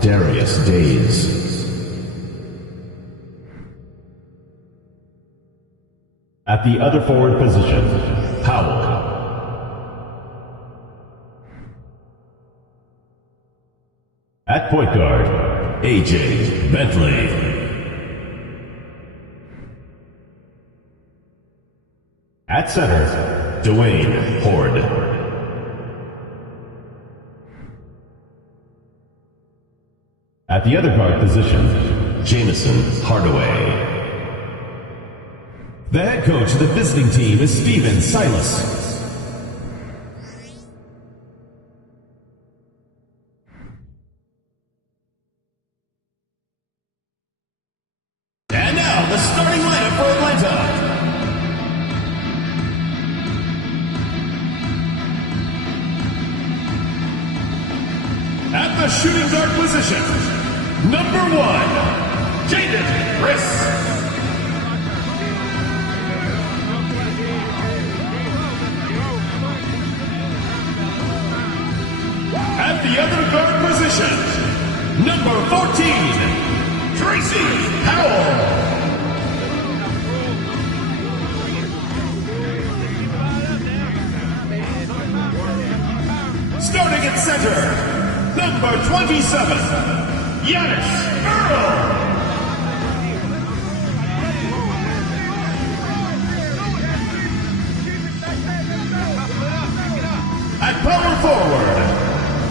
Darius Days. At the other forward position, Powell. At point guard, AJ Bentley. At center, Dwayne Horde. At the other guard position, Jamison Hardaway. The head coach of the visiting team is Steven Silas. And now, the starting lineup for Atlanta. At the shooting guard position, number 1, Jaden Riss. At the other guard position, number 14, Tracy Powell. Starting at center, number 27, Giannis Earl. At power forward,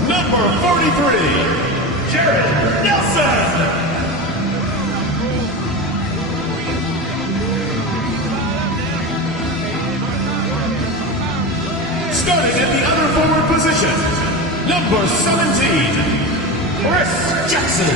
number 43, Jared Nelson. Starting at the other forward position, number 17, Chris Jackson.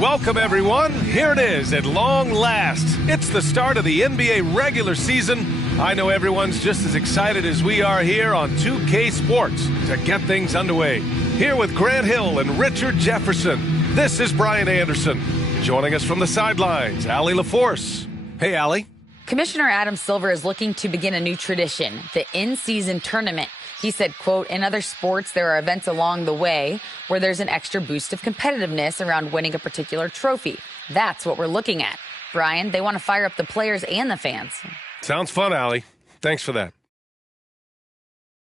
Welcome, everyone. Here it is at long last. It's the start of the NBA regular season. I know everyone's just as excited as we are here on 2K Sports to get things underway. Here with Grant Hill and Richard Jefferson, this is Brian Anderson. Joining us from the sidelines, Allie LaForce. Hey, Allie. Commissioner Adam Silver is looking to begin a new tradition, the in-season tournament. He said, quote, in other sports, there are events along the way where there's an extra boost of competitiveness around winning a particular trophy. That's what we're looking at. Brian, they want to fire up the players and the fans. Sounds fun, Allie. Thanks for that.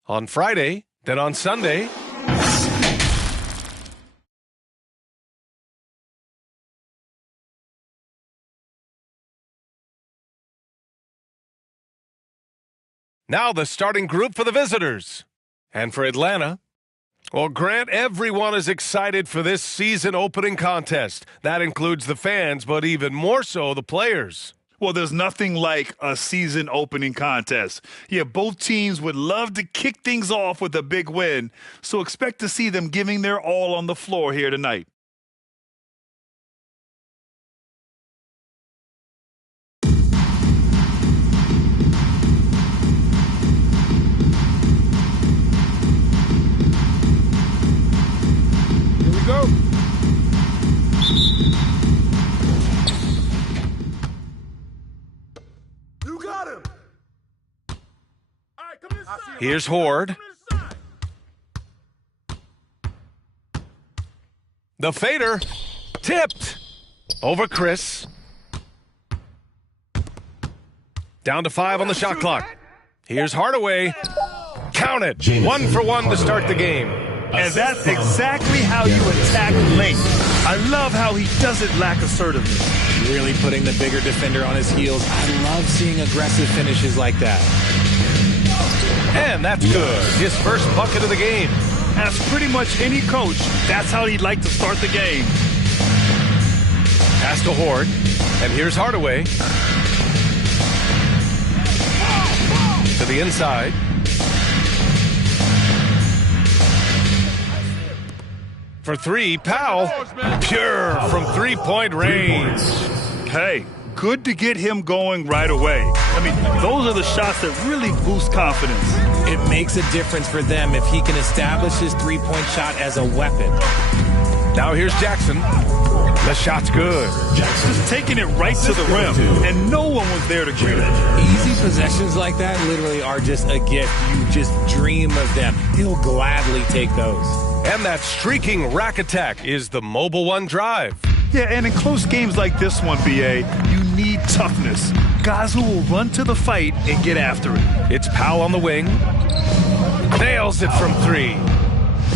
On Friday, then on Sunday. Now the starting group for the visitors. And for Atlanta, well, Grant, everyone is excited for this season opening contest. That includes the fans, but even more so the players. Well, there's nothing like a season opening contest. Yeah, both teams would love to kick things off with a big win, so expect to see them giving their all on the floor here tonight. Go. You got him. All right, come inside. Here's Horde. The fader tipped over Chris. Down to 5 on the shot clock. Here's Hardaway. Count it. 1 for 1 to start the game. And that's exactly how you attack late. I love how he doesn't lack assertiveness. Really putting the bigger defender on his heels. I love seeing aggressive finishes like that. And that's good. His first bucket of the game. As pretty much any coach, that's how he'd like to start the game. Pass to Horde. And here's Hardaway. To the inside. For 3, Powell, pure from three-point range. Hey, good to get him going right away. I mean, those are the shots that really boost confidence. It makes a difference for them if he can establish his three-point shot as a weapon. Now here's Jackson. The shot's good. Just taking it right to the rim, and no one was there to greet him. Easy possessions like that literally are just a gift. You just dream of them. He'll gladly take those. And that streaking rack attack is the Mobile One drive. Yeah, and in close games like this one, BA, you need toughness. Guys who will run to the fight and get after it. It's Powell on the wing. Nails it from 3.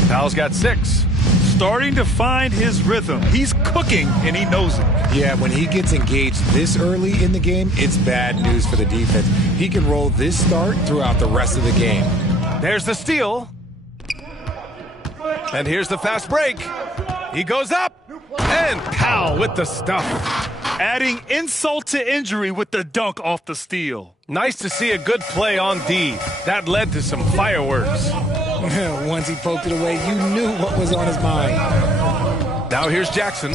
Powell's got 6. Starting to find his rhythm. He's cooking, and he knows it. Yeah, when he gets engaged this early in the game, it's bad news for the defense. He can roll this start throughout the rest of the game. There's the steal. And here's the fast break. He goes up. And Powell with the stuff. Adding insult to injury with the dunk off the steal. Nice to see a good play on D. That led to some fireworks. Once he poked it away, you knew what was on his mind. Now here's Jackson.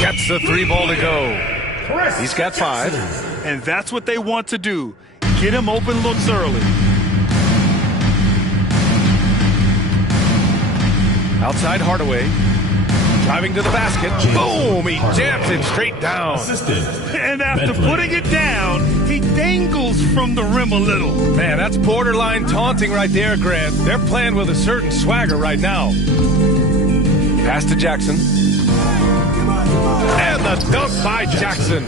Gets the 3 ball to go. He's got 5. And that's what they want to do. Get him open looks early. Outside Hardaway. Driving to the basket. Boom! He jams it straight down. And after putting it down, he dangles from the rim a little. Man, that's borderline taunting right there, Grant. They're playing with a certain swagger right now. Pass to Jackson. And the dunk by Jackson.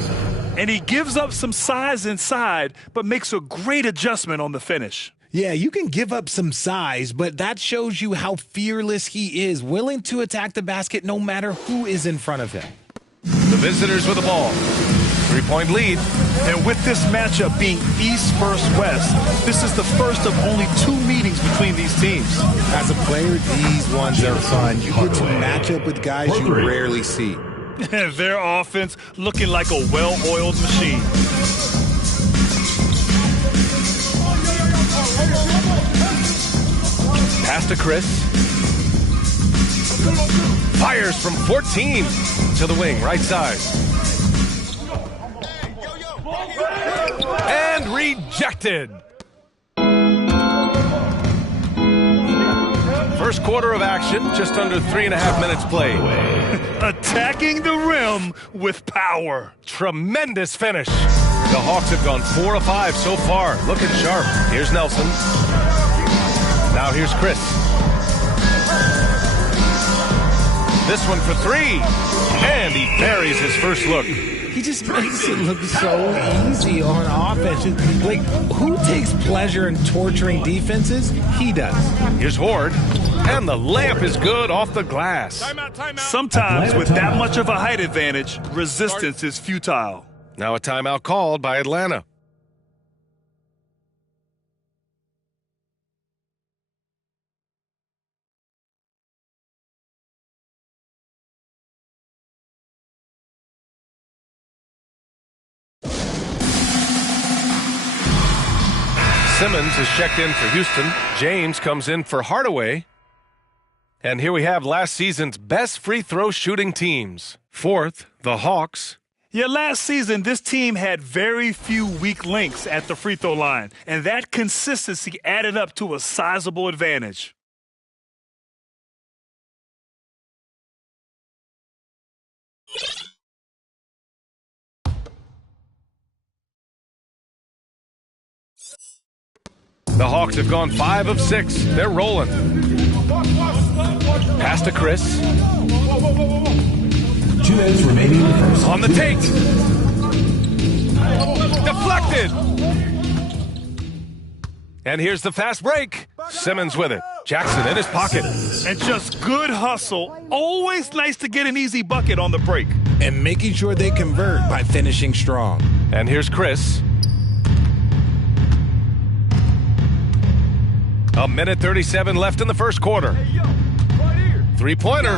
And he gives up some size inside, but makes a great adjustment on the finish. Yeah, you can give up some size, but that shows you how fearless he is, willing to attack the basket no matter who is in front of him. The visitors with the ball. 3-point lead. And with this matchup being East versus West, this is the first of only 2 meetings between these teams. As a player, these ones are fun. You get to match up with guys you rarely see. Their offense looking like a well-oiled machine. Pass to Chris. Fires from 14 to the wing, right side. And rejected. First quarter of action, just under 3.5 minutes played. Attacking the rim with power. Tremendous finish. The Hawks have gone 4 of 5 so far. Looking sharp. Here's Nelson. Now here's Chris. This one for 3. And he buries his first look. He just makes it look so easy on offense. Like, who takes pleasure in torturing defenses? He does. Here's Ward. And the layup is good off the glass. Sometimes with that much of a height advantage, resistance is futile. Now a timeout called by Atlanta. Simmons is checked in for Houston. James comes in for Hardaway. And here we have last season's best free throw shooting teams. 4th, the Hawks. Yeah, last season, this team had very few weak links at the free throw line, and that consistency added up to a sizable advantage. The Hawks have gone 5 of 6. They're rolling. Pass to Chris. 2 minutes remaining in the first. On the take. Deflected. And here's the fast break. Simmons with it. Jackson in his pocket. And just good hustle. Always nice to get an easy bucket on the break. And making sure they convert by finishing strong. And here's Chris. A minute 37 left in the first quarter. 3-pointer.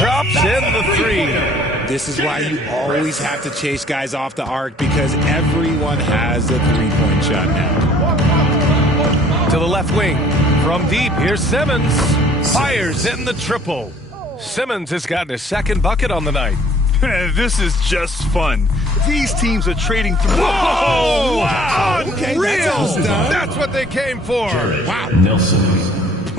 Drops in the 3. This is why you always have to chase guys off the arc, because everyone has a 3-point shot now. To the left wing. From deep, here's Simmons. Fires in the triple. Simmons has gotten his 2nd bucket on the night. This is just fun. These teams are trading through. Whoa! Okay, Real! that's That's what they came for. Wow. Nelson.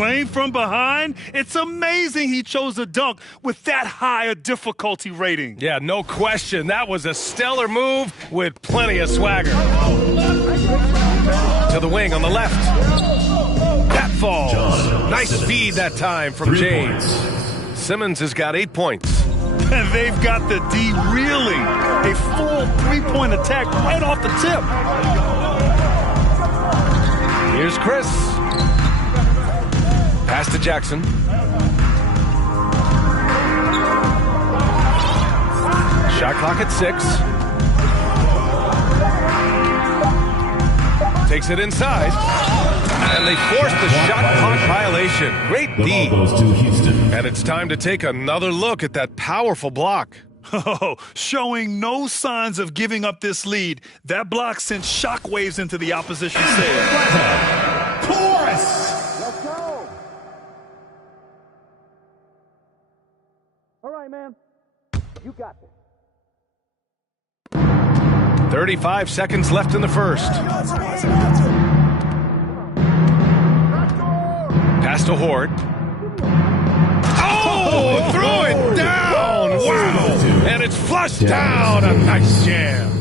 playing from behind. It's amazing he chose a dunk with that high a difficulty rating. Yeah, no question. That was a stellar move with plenty of swagger. To the wing on the left. That falls. Nice feed that time from James. Simmons has got 8 points. And they've got the D reeling. A full three-point attack right off the tip. Here's Chris. Pass to Jackson. Shot clock at 6. Takes it inside. And they force the shot clock violation. Great D. Goes to Houston. And it's time to take another look at that powerful block. Oh, showing no signs of giving up this lead. That block sent shockwaves into the opposition side. Chorus. Let's go. All right, man. You got this. 35 seconds left in the first. Pass to Horde. Oh, throw it down! Wow! And it's flushed down. A nice jam.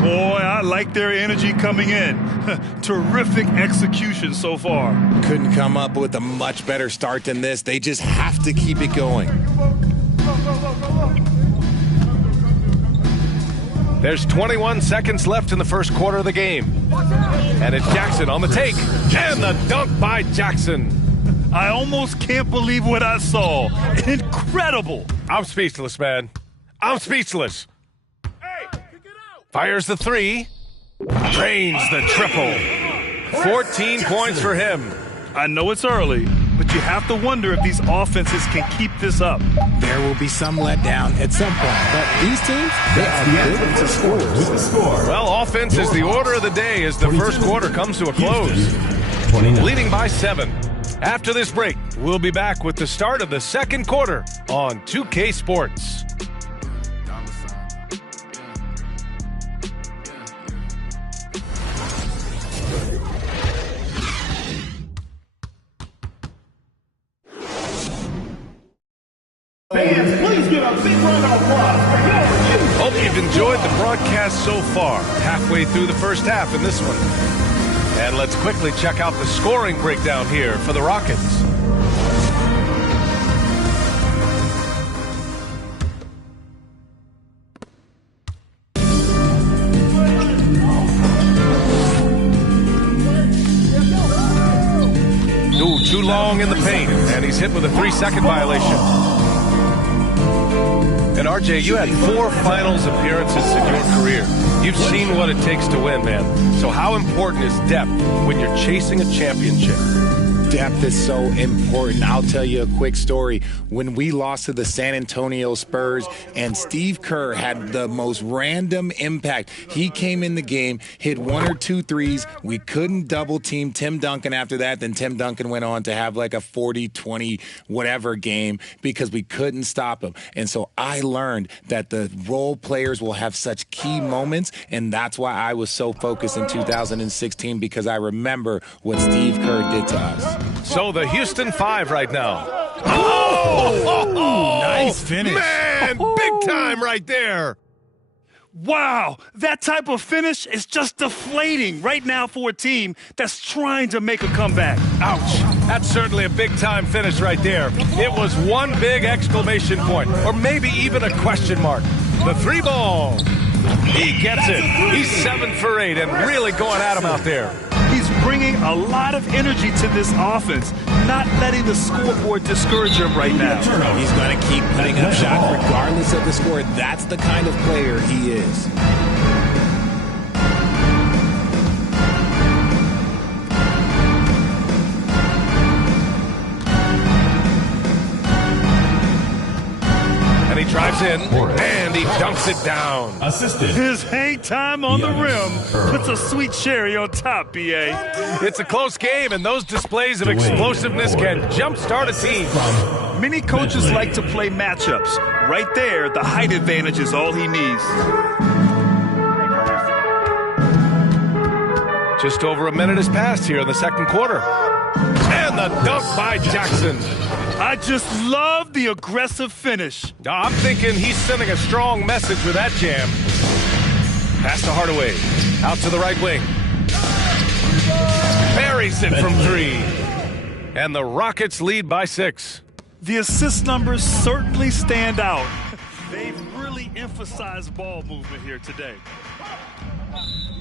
Boy, I like their energy coming in. Terrific execution so far. Couldn't come up with a much better start than this. They just have to keep it going. There's 21 seconds left in the first quarter of the game. And it's Jackson on the take. And the dunk by Jackson. I almost can't believe what I saw. Incredible. I'm speechless, man. I'm speechless. Fires the 3. Drains the triple. 14 points for him. I know it's early, but you have to wonder if these offenses can keep this up. There will be some letdown at some point, but these teams, they are good to score. With the score. Well, offense is the order of the day as the first quarter comes to a close. 29. Leading by 7. After this break, we'll be back with the start of the second quarter on 2K Sports. Fans, please give a big round of applause for your review. Hope you've enjoyed the broadcast so far. Halfway through the first half in this one. And let's quickly check out the scoring breakdown here for the Rockets. Ooh, too long in the paint, and he's hit with a 3-second violation. And RJ, you had 4 finals appearances in your career. You've seen what it takes to win, man. So how important is depth when you're chasing a championship? Depth is so important. I'll tell you a quick story. When we lost to the San Antonio Spurs and Steve Kerr had the most random impact. He came in the game, hit 1 or 2 threes. We couldn't double team Tim Duncan after that. Then Tim Duncan went on to have like a 40-20 whatever game because we couldn't stop him. And so I learned that the role players will have such key moments, and that's why I was so focused in 2016 because I remember what Steve Kerr did to us. So the Houston 5 right now. Oh! Nice finish. Man, big time right there. Wow, that type of finish is just deflating right now for a team that's trying to make a comeback. Ouch. That's certainly a big-time finish right there. It was one big exclamation point, or maybe even a question mark. The 3 ball. He gets it. He's 7 for 8 and really going at him out there. He's bringing a lot of energy to this offense, not letting the scoreboard discourage him right now. He's going to keep putting up shots regardless of the score. That's the kind of player he is. And he drives in, and he dunks it down. Assisted. His hang time on the rim puts a sweet cherry on top, B.A. It's a close game, and those displays of explosiveness can jumpstart a team. Many coaches like to play matchups. Right there, the height advantage is all he needs. Just over a minute has passed here in the second quarter. And the a dunk by Jackson. I just love the aggressive finish. I'm thinking he's sending a strong message with that jam. Pass to Hardaway. Out to the right wing. Buries it from 3. And the Rockets lead by 6. The assist numbers certainly stand out. They've really emphasized ball movement here today.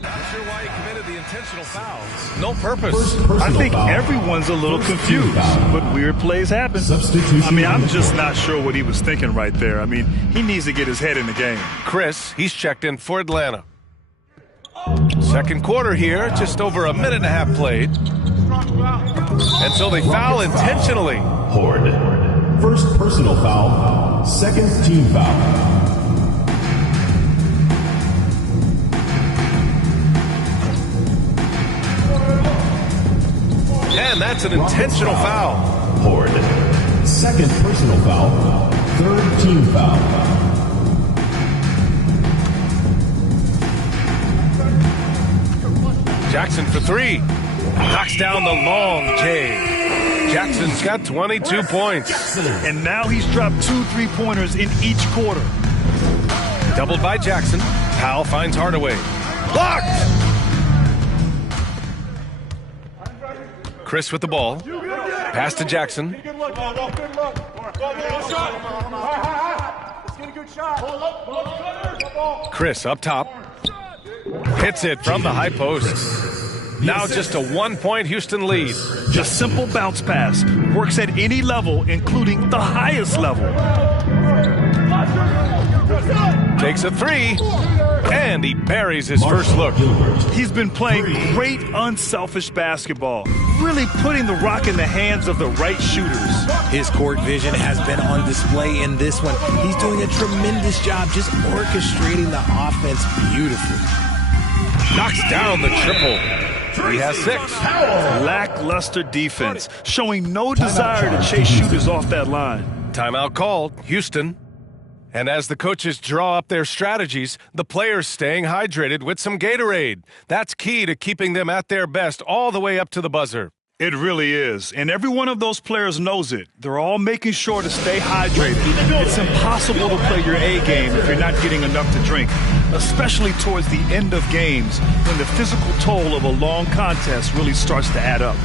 Not sure why he committed the intentional foul. No purpose. I think everyone's a little confused, but weird plays happen. I mean, I'm just not sure what he was thinking right there. I mean, he needs to get his head in the game. Chris, he's checked in for Atlanta. Second quarter here, just over a minute and a half played. And so they foul intentionally. Horde. First personal foul, second team foul. And that's an intentional foul. Horde. Second personal foul, third team foul. Jackson for 3. Knocks down the long J. Jackson's got 22 points. And now he's dropped 2 3-pointers in each quarter. Doubled by Jackson. Powell finds Hardaway. Blocked! Chris with the ball. Pass to Jackson. Chris up top. Hits it from the high post. Now just a 1-point Houston lead. Just simple bounce pass. Works at any level, including the highest level. Takes a 3. And he buries his first look. He's been playing great unselfish basketball. Really putting the rock in the hands of the right shooters. His court vision has been on display in this one. He's doing a tremendous job just orchestrating the offense beautifully. Knocks down the triple. He has 6. Lackluster defense, showing no desire to chase shooters off that line. Timeout called, Houston. And as the coaches draw up their strategies, the players staying hydrated with some Gatorade. That's key to keeping them at their best all the way up to the buzzer. It really is, and every one of those players knows it. They're all making sure to stay hydrated. It's impossible to play your A game if you're not getting enough to drink, especially towards the end of games when the physical toll of a long contest really starts to add up.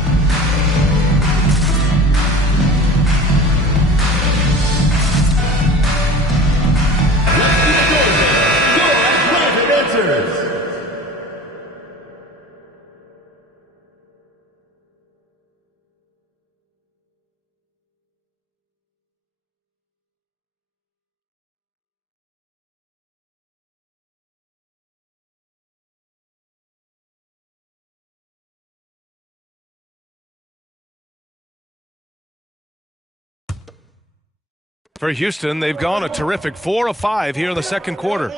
For Houston, they've gone a terrific 4 of 5 here in the second quarter.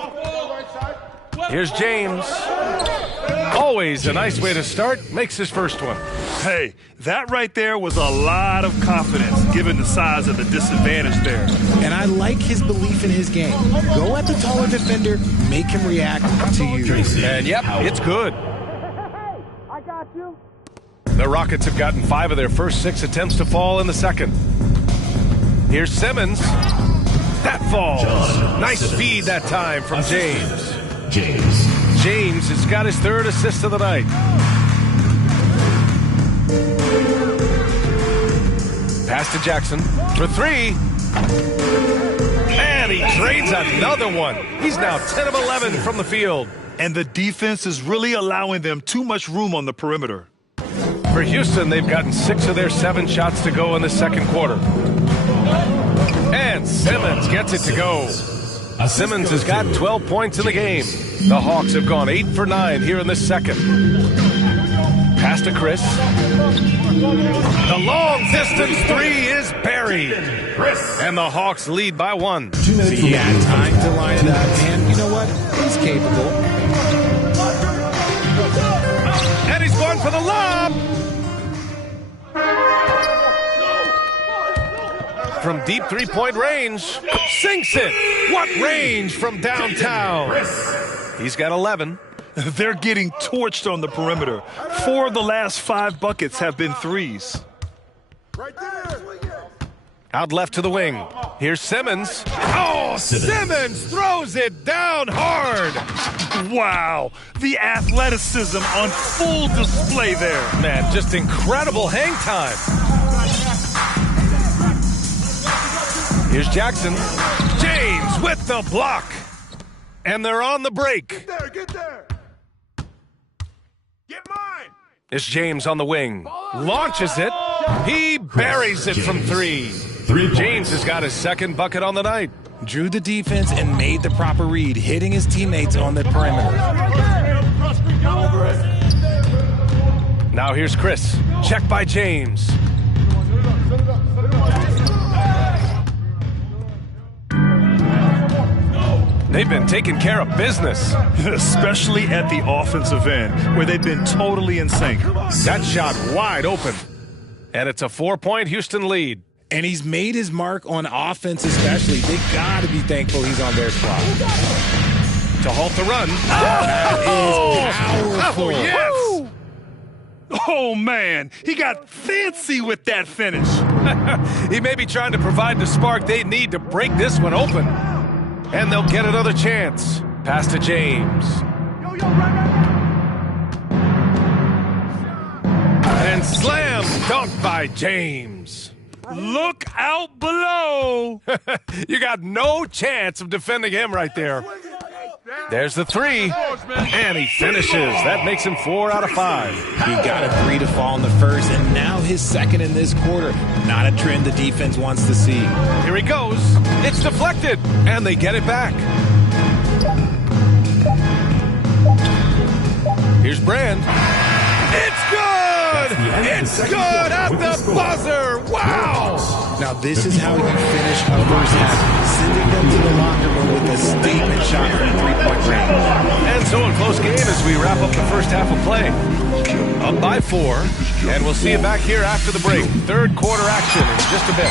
Here's James. Always a nice way to start. Makes his first one. Hey, that right there was a lot of confidence given the size of the disadvantage there. And I like his belief in his game. Go at the taller defender, make him react to you. And yep, it's good. I got you. The Rockets have gotten 5 of their first 6 attempts to fall in the second. Here's Simmons. That falls. Nice feed that time from James. James has got his 3rd assist of the night. Pass to Jackson for 3. And he trades another one. He's now 10 of 11 from the field. And the defense is really allowing them too much room on the perimeter. For Houston, they've gotten 6 of their 7 shots to go in the second quarter. And Simmons gets it to go. Simmons has got 12 points in the game. The Hawks have gone 8 for 9 here in the second. Pass to Chris. The long distance 3 is buried. And the Hawks lead by 1. So he had time to line it up, and you know what? He's capable. And he's going for the lob. From deep 3-point range, sinks it. What range from downtown? He's got 11. They're getting torched on the perimeter. 4 of the last 5 buckets have been threes. Right there. Out left to the wing. Here's Simmons. Oh, Simmons throws it down hard. Wow, the athleticism on full display there. Man, just incredible hang time. Here's Jackson. James with the block. And they're on the break. Get there. Get mine. It's James on the wing. Launches it. He buries it from three. James has got his second bucket on the night. Drew the defense and made the proper read, hitting his teammates on the perimeter. Now here's Chris. Check by James. They've been taking care of business. Especially at the offensive end, where they've been totally in sync. That shot wide open. And it's a 4-point Houston lead. And he's made his mark on offense especially. They got to be thankful he's on their squad. To halt the run. Powerful. Oh, yes. Oh, man, he got fancy with that finish. He may be trying to provide the spark they need to break this one open. And they'll get another chance. Pass to James. And slam dunk by James. Look out below. You got no chance of defending him right there. There's the three, and he finishes. That makes him 4 out of 5. He got a 3 to fall in the first, and now his second in this quarter. Not a trend the defense wants to see. Here he goes. It's deflected, and they get it back. Here's Brand. It's good! It's good at the buzzer! Wow! Now this is how you finish a first half, sending them to the locker room with a statement shot from 3-point range. And so in close game as we wrap up the first half of play. Up by 4, and we'll see you back here after the break. Third quarter action in just a bit.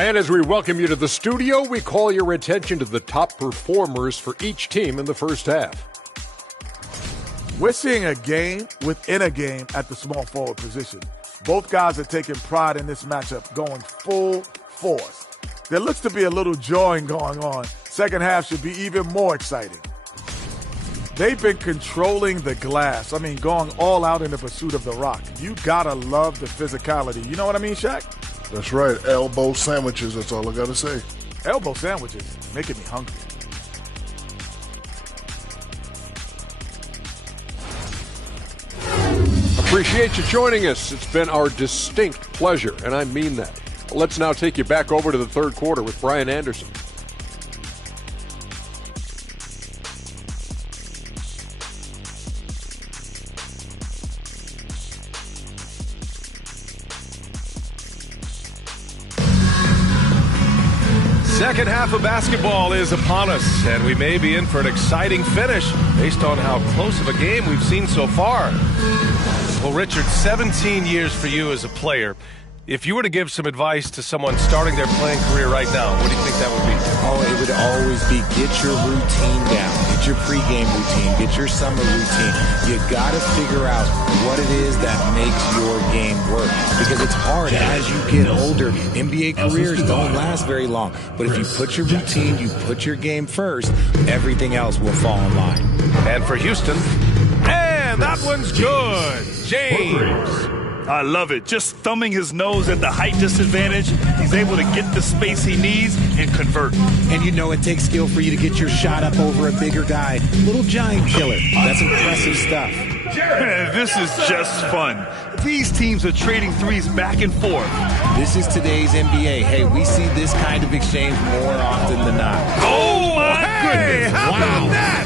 And as we welcome you to the studio, we call your attention to the top performers for each team in the first half. We're seeing a game within a game at the small forward position. Both guys are taking pride in this matchup, going full force. There looks to be a little jawing going on. Second half should be even more exciting. They've been controlling the glass. I mean, going all out in the pursuit of the rock. You gotta love the physicality. You know what I mean, Shaq? That's right. Elbow sandwiches. That's all I got to say. Elbow sandwiches. Making me hungry. Appreciate you joining us. It's been our distinct pleasure, and I mean that. Let's now take you back over to the third quarter with Brian Anderson. Second half of basketball is upon us, and we may be in for an exciting finish based on how close of a game we've seen so far. Well, Richard, 17 years for you as a player. If you were to give some advice to someone starting their playing career right now, what do you think that would be? Oh, it would always be get your routine down. Get your pregame routine. Get your summer routine. You got to figure out what it is that makes your game work. Because it's hard as you get older. NBA careers don't last very long. But if you put your routine, you put your game first, everything else will fall in line. And for Houston, and that one's good. James. I love it. Just thumbing his nose at the height disadvantage, he's able to get the space he needs and convert. And you know it takes skill for you to get your shot up over a bigger guy. Little giant killer. That's impressive stuff. This is just fun. These teams are trading threes back and forth. This is today's NBA. Hey, we see this kind of exchange more often than not. Oh, my goodness. How about that?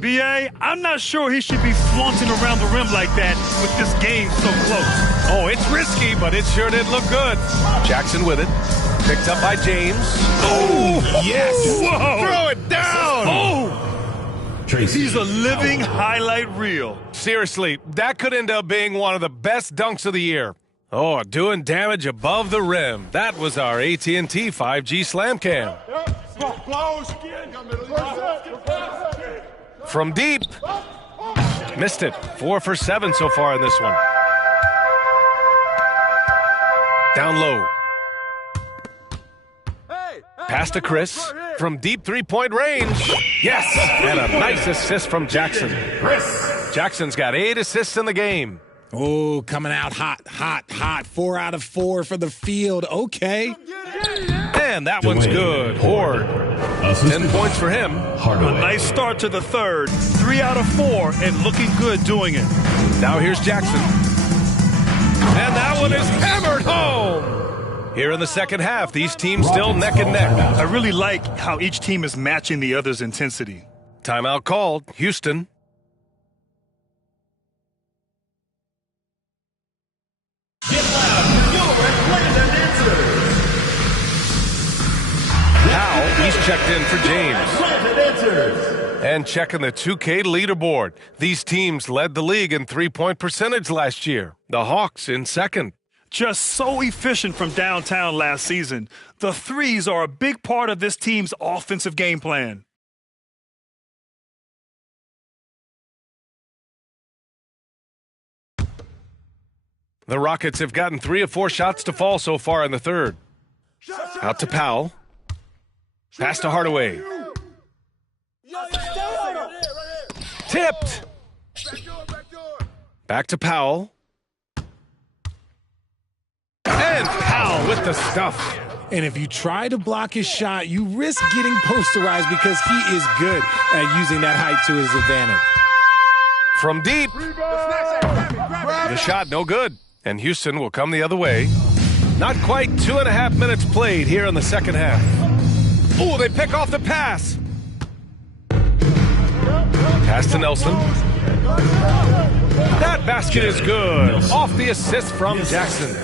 B.A., I'm not sure he should be flaunting around the rim like that with this game so close. Oh, it's risky, but it sure did look good. Jackson with it. Picked up by James. Oh, yes. Whoa. Throw it down. Oh. He's a living highlight reel. Seriously, that could end up being one of the best dunks of the year. Oh, doing damage above the rim. That was our AT&T 5G Slam Cam. From deep. Missed it. 4 for 7 so far in this one. Down low. Pass to Chris. From deep three-point range. Yes! And a nice assist from Jackson. Jackson's got 8 assists in the game. Oh, coming out hot, hot, hot. 4 out of 4 for the field. Okay. And that one's good. Horde. 10 points for him. A nice start to the third. 3 out of 4 and looking good doing it. Now here's Jackson. And that one is hammered home. Here in the second half, these teams still neck and neck. I really like how each team is matching the other's intensity. Timeout called. Houston. Now he's checked in for James. And checking the 2K leaderboard. These teams led the league in three-point percentage last year. The Hawks in second. Just so efficient from downtown last season. The threes are a big part of this team's offensive game plan. The Rockets have gotten 3 of 4 shots to fall so far in the third. Out to Powell. Pass to Hardaway. Tipped. Back to Powell. And Powell with the stuff. And if you try to block his shot, you risk getting posterized because he is good at using that height to his advantage. From deep. The shot no good. And Houston will come the other way. Not quite 2.5 minutes played here in the second half. Oh, they pick off the pass. Pass to Nelson. That basket is good. Off the assist from Jackson.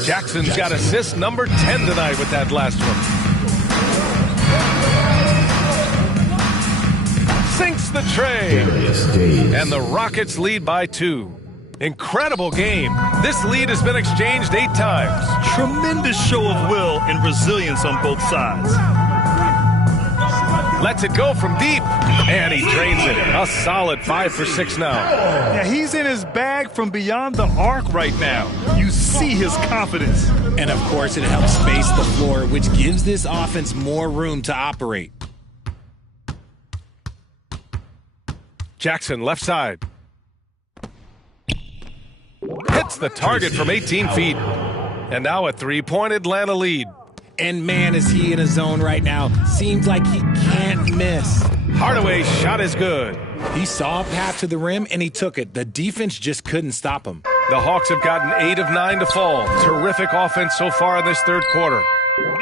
Jackson's got assist number 10 tonight with that last one. Sinks the tray. And the Rockets lead by 2. Incredible game. This lead has been exchanged 8 times. Tremendous show of will and resilience on both sides. Lets it go from deep. And he drains it. A solid 5 for 6 now. Yeah, he's in his bag from beyond the arc right now. You see his confidence. And, of course, it helps space the floor, which gives this offense more room to operate. Jackson, left side. Hits the target from 18 feet. And now a 3-point Atlanta lead. And, man, is he in a zone right now. Seems like he can't miss. Hardaway's shot is good. He saw a path to the rim, and he took it. The defense just couldn't stop him. The Hawks have gotten 8 of 9 to fall. Terrific offense so far in this third quarter.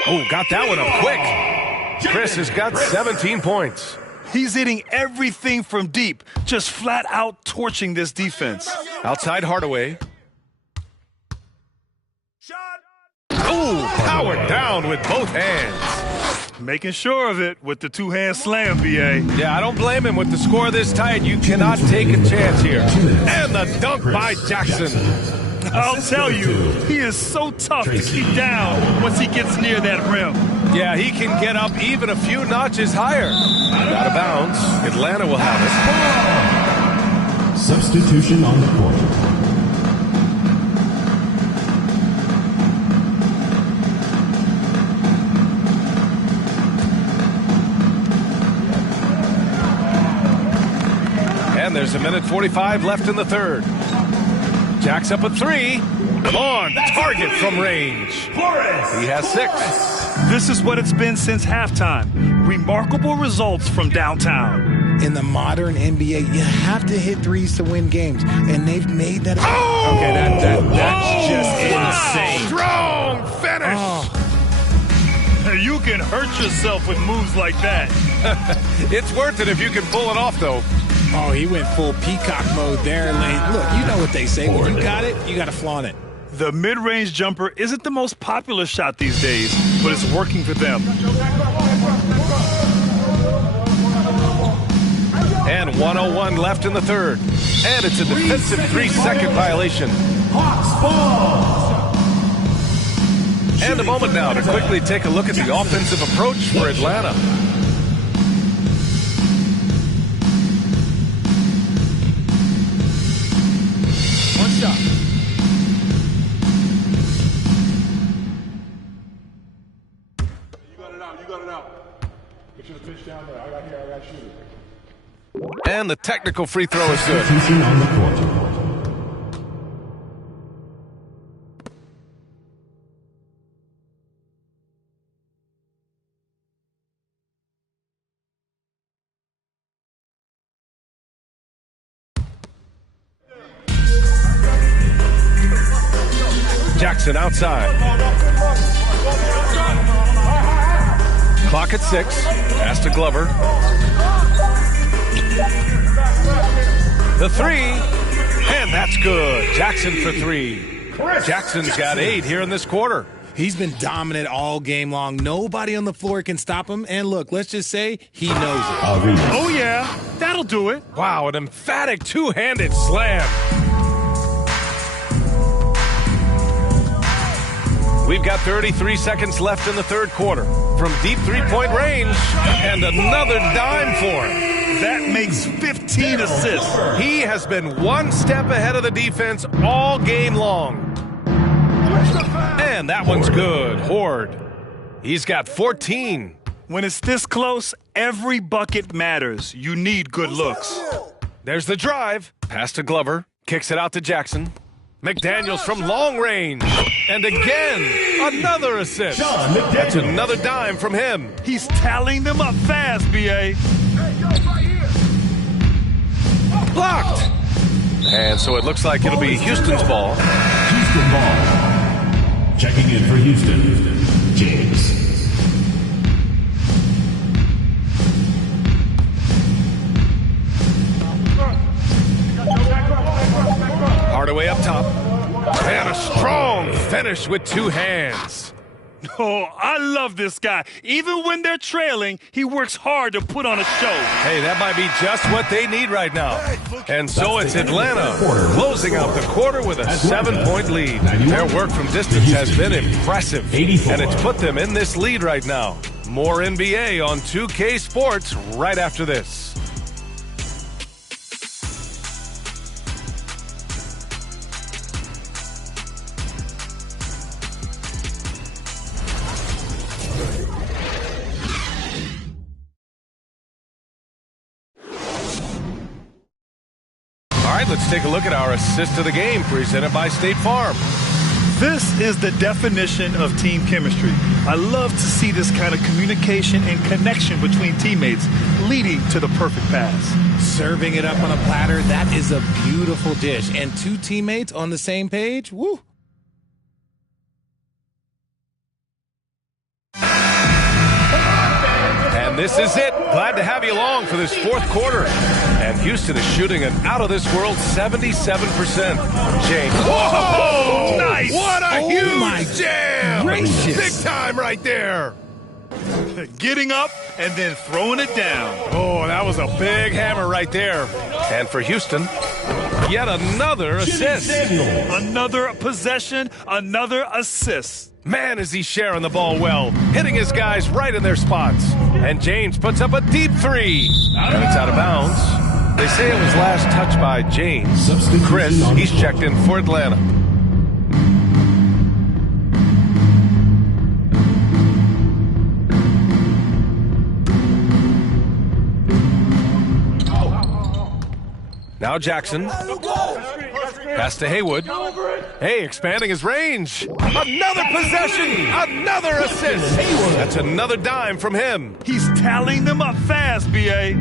Oh, got that one up quick. Chris has got 17 points. He's hitting everything from deep, just flat out torching this defense. Outside Hardaway. Oh, powered down with both hands. Making sure of it with the 2-hand slam, B.A. Yeah, I don't blame him. With the score this tight, you cannot take a chance here. And the dunk by Jackson. I'll tell you, he is so tough to keep down once he gets near that rim. Yeah, he can get up even a few notches higher. Out of bounds. Atlanta will have it. Substitution on the court. And there's a minute 45 left in the third. Jack's up a three. On target from range. He has 6. This is what it's been since halftime. Remarkable results from downtown. In the modern NBA, you have to hit threes to win games, and they've made that. Oh! Okay, that's just insane. Strong finish. You can hurt yourself with moves like that. It's worth it if you can pull it off, though. Oh, he went full peacock mode there. Look, you know what they say. When you got it, you got to flaunt it. The mid-range jumper isn't the most popular shot these days, but it's working for them. And 1:01 left in the third. And it's a defensive 3-second violation. Hawks ball. And a moment now to quickly take a look at the offensive approach for Atlanta. One shot. You got it out. Get your pitch down there. I got to shoot it. And the technical free throw is good. Substitution on the court. Jackson outside. Clock at 6. Pass to Glover. The 3. And that's good. Jackson for 3. Jackson's got 8 here in this quarter. He's been dominant all game long. Nobody on the floor can stop him. And look, let's just say he knows it. Oh, yeah. That'll do it. Wow, an emphatic two-handed slam. We've got 33 seconds left in the third quarter. From deep three-point range, and another dime for him. That makes 15 assists. He has been one step ahead of the defense all game long. And that one's good. Horde. He's got 14. When it's this close, every bucket matters. You need good looks. There's the drive. Pass to Glover. Kicks it out to Jackson. McDaniels from long range. And again, another assist. That's another dime from him. He's tallying them up fast, B.A. Blocked. And so it looks like it'll be Houston's ball. Houston ball. Checking in for Houston, James. Hardaway up top. And a strong finish with 2 hands. Oh, I love this guy. Even when they're trailing, he works hard to put on a show. Hey, that might be just what they need right now. And so it's Atlanta closing out the quarter with a 7-point lead. Their work from distance has been impressive, and it's put them in this lead right now. More NBA on 2K Sports right after this. All right, let's take a look at our assist of the game presented by State Farm. This is the definition of team chemistry. I love to see this kind of communication and connection between teammates leading to the perfect pass. Serving it up on a platter, that is a beautiful dish. And 2 teammates on the same page, woo. And this is it. Glad to have you along for this fourth quarter. And Houston is shooting an out-of-this-world 77%. James. Whoa! Nice! What a my huge jam! gracious. Big time right there. Getting up and then throwing it down. Oh, that was a big hammer right there. And for Houston, yet another assist. Another possession, another assist. Man, is he sharing the ball well, hitting his guys right in their spots. And James puts up a deep three. And it's out of bounds. They say it was last touched by James. Chris, he's checked in for Atlanta. Now Jackson. Pass to Haywood. Hey, expanding his range. Another possession. Another assist. That's another dime from him. He's tallying them up fast, B.A.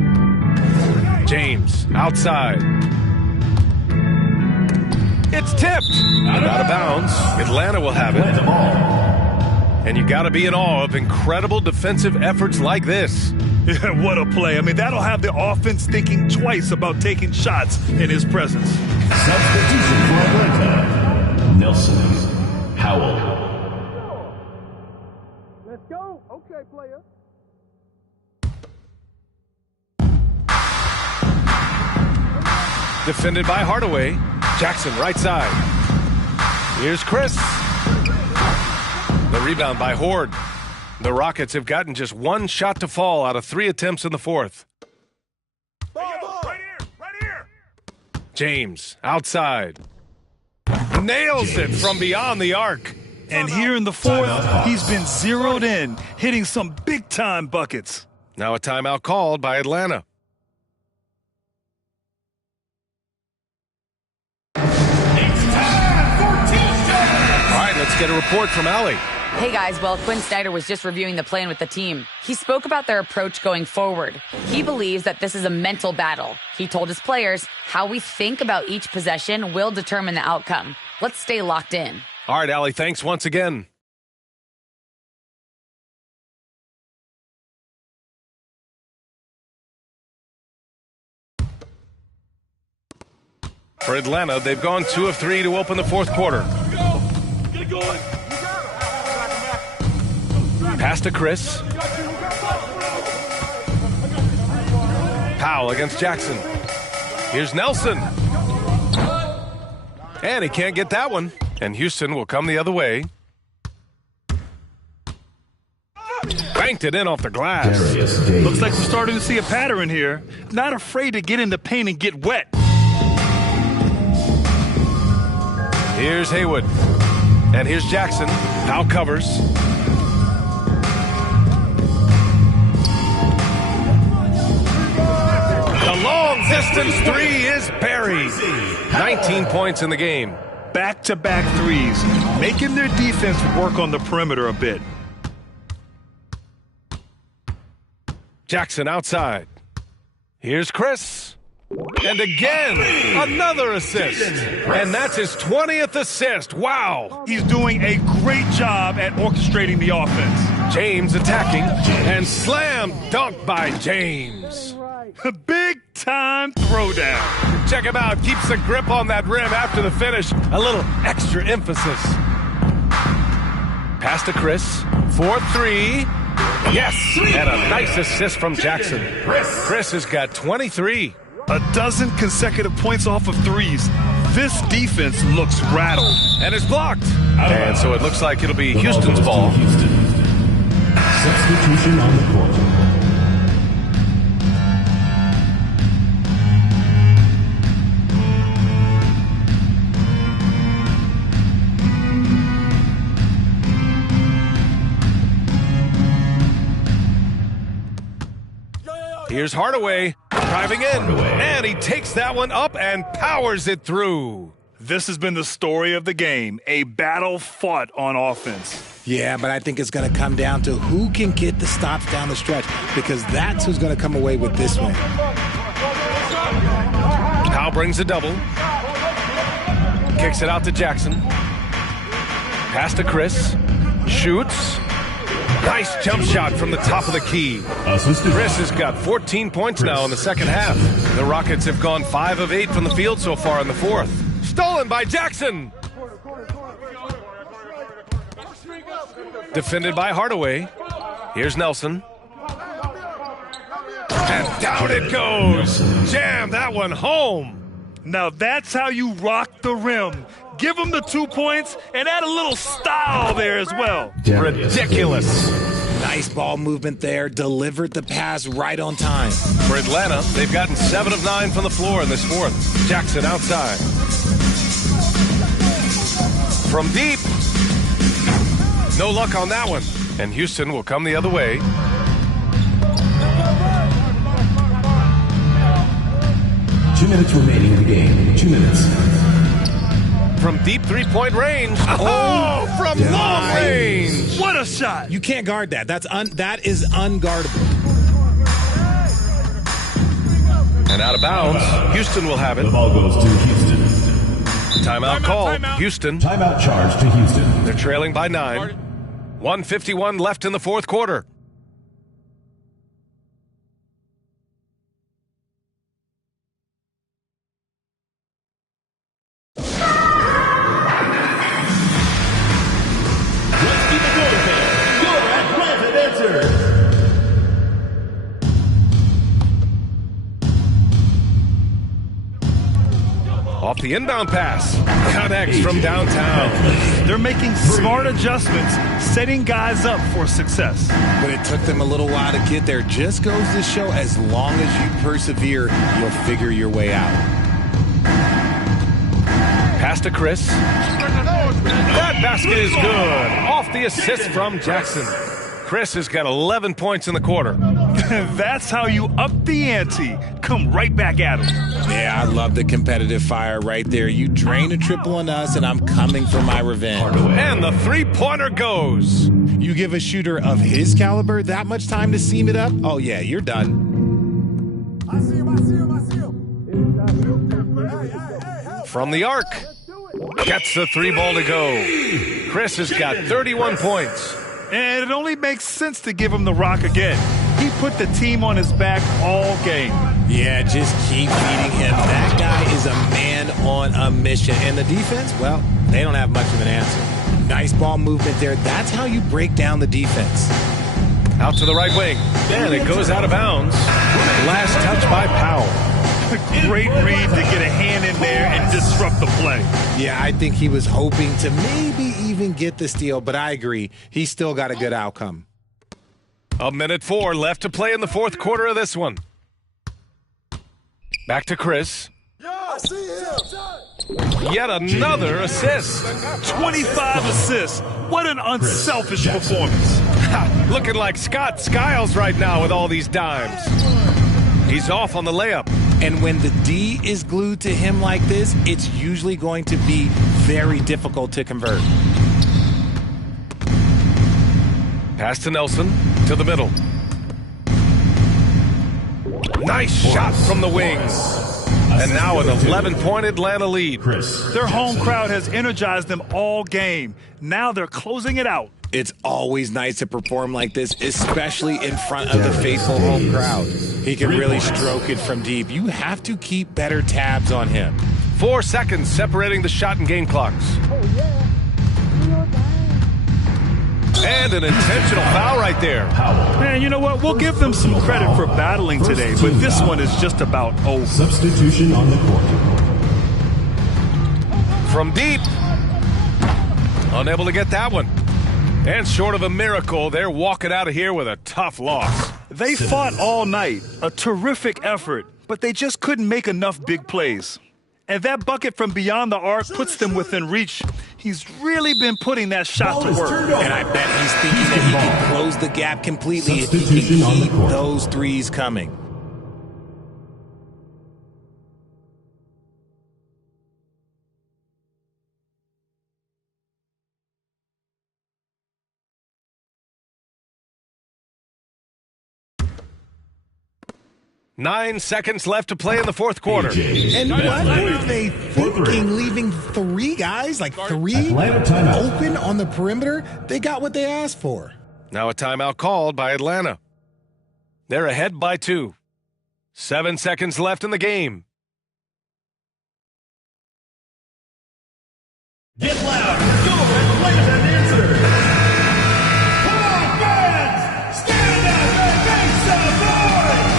James, outside. It's tipped. Out of bounds. Atlanta will have it. And you got to be in awe of incredible defensive efforts like this. Yeah, what a play. I mean, that'll have the offense thinking twice about taking shots in his presence. Substitution for Atlanta. Nelson Howell. Let's go. Okay, player. Defended by Hardaway. Jackson right side. Here's Chris. The rebound by Horde. The Rockets have gotten just one shot to fall out of 3 attempts in the fourth. Right here. James, outside. Nails it from beyond the arc. And here in the fourth, he's been zeroed in, hitting some big-time buckets. Now a timeout called by Atlanta. All right, let's get a report from Allie. Hey guys, well, Quinn Snyder was just reviewing the plan with the team. He spoke about their approach going forward. He believes that this is a mental battle. He told his players how we think about each possession will determine the outcome. Let's stay locked in. All right, Allie, thanks once again. For Atlanta, they've gone 2 of 3 to open the fourth quarter. Get it going. Pass to Chris. Powell against Jackson. Here's Nelson. And he can't get that one. And Houston will come the other way. Banked it in off the glass. Looks like we're starting to see a pattern here. Not afraid to get in the paint and get wet. Here's Haywood. And here's Jackson. Powell covers. The long-distance three is buried. 19 points in the game. Back-to-back threes, making their defense work on the perimeter a bit. Jackson outside. Here's Chris. And again, another assist. And that's his 20th assist. Wow. He's doing a great job at orchestrating the offense. James attacking. And slam dunk by James. Big time throwdown. Check him out. Keeps the grip on that rim after the finish. A little extra emphasis. Pass to Chris. 4-3. Yes. And a nice assist from Jackson. Chris has got 23. A dozen consecutive points off of threes. This defense looks rattled. And it's blocked. And so it looks like it'll be Houston's ball. Substitution on the court. Here's Hardaway driving in, and he takes that one up and powers it through. This has been the story of the game, a battle fought on offense. Yeah, but I think it's going to come down to who can get the stops down the stretch, because that's who's going to come away with this one. Powell brings a double. Kicks it out to Jackson. Pass to Chris. Shoots. Nice jump shot from the top of the key. Chris has got 14 points now in the second half. The Rockets have gone 5 of 8 from the field so far in the fourth. Stolen by Jackson. Defended by Hardaway. Here's Nelson. And down it goes. Jam that one home. Now that's how you rock the rim. Give them the 2 points and add a little style there as well. Ridiculous. Nice ball movement there. Delivered the pass right on time. For Atlanta, they've gotten 7 of 9 from the floor in this fourth. Jackson outside. From deep. No luck on that one. And Houston will come the other way. Two minutes remaining in the game. 2 minutes. From deep three-point range. Oh, from long range. What a shot. You can't guard that. That is unguardable. And out of bounds. Houston will have it. The ball goes to Houston. Timeout call. Houston. Timeout charge to Houston. They're trailing by 9. 1:51 left in the fourth quarter. Off the inbound pass. Connects from downtown. They're making smart adjustments, setting guys up for success. But it took them a little while to get there. Just goes to show, as long as you persevere, you'll figure your way out. Pass to Chris. That basket is good. Off the assist from Jackson. Chris has got 11 points in the quarter. That's how you up the ante. Come right back at him. Yeah, I love the competitive fire right there. You drain a triple on us, and I'm coming for my revenge. And the three-pointer goes. You give a shooter of his caliber that much time to seam it up? Oh, yeah, you're done. From the arc. Gets the three ball to go. Chris has got 31 points. And it only makes sense to give him the rock again. He put the team on his back all game. Yeah, just keep feeding him. That guy is a man on a mission. And the defense, well, they don't have much of an answer. Nice ball movement there. That's how you break down the defense. Out to the right wing. And it goes out of bounds. Last touch by Powell. Great read to get a hand in there and disrupt the play. Yeah, I think he was hoping to maybe even get the steal, but I agree. He still got a good outcome. 1:04 left to play in the fourth quarter of this one. Back to Chris. Yet another assist. 25 assists. What an unselfish performance. Looking like Scott Skiles right now with all these dimes. He's off on the layup. And when the D is glued to him like this, it's usually going to be very difficult to convert. Pass to Nelson, to the middle. Nice shot from the wings. And now an 11-point Atlanta lead. Their home crowd has energized them all game. Now they're closing it out. It's always nice to perform like this, especially in front of the faithful home crowd. He can really stroke it from deep. You have to keep better tabs on him. 4 seconds separating the shot and game clocks. And an intentional foul right there. Man, you know what? We'll give them some credit for battling today, but this one is just about over. Substitution on the court. From deep. Unable to get that one. And short of a miracle, they're walking out of here with a tough loss. They fought all night. A terrific effort, but they just couldn't make enough big plays. And that bucket from beyond the arc puts them within reach. He's really been putting that shot to work. And I bet he's thinking that he can close the gap completely if he can keep those threes coming. Nine seconds left to play in the fourth quarter. And what were they thinking, leaving three guys, like three open on the perimeter? They got what they asked for. Now a timeout called by Atlanta. They're ahead by 2. 7 seconds left in the game. Get loud. Go and play that answer. Come on, fans. Stand up and make some noise.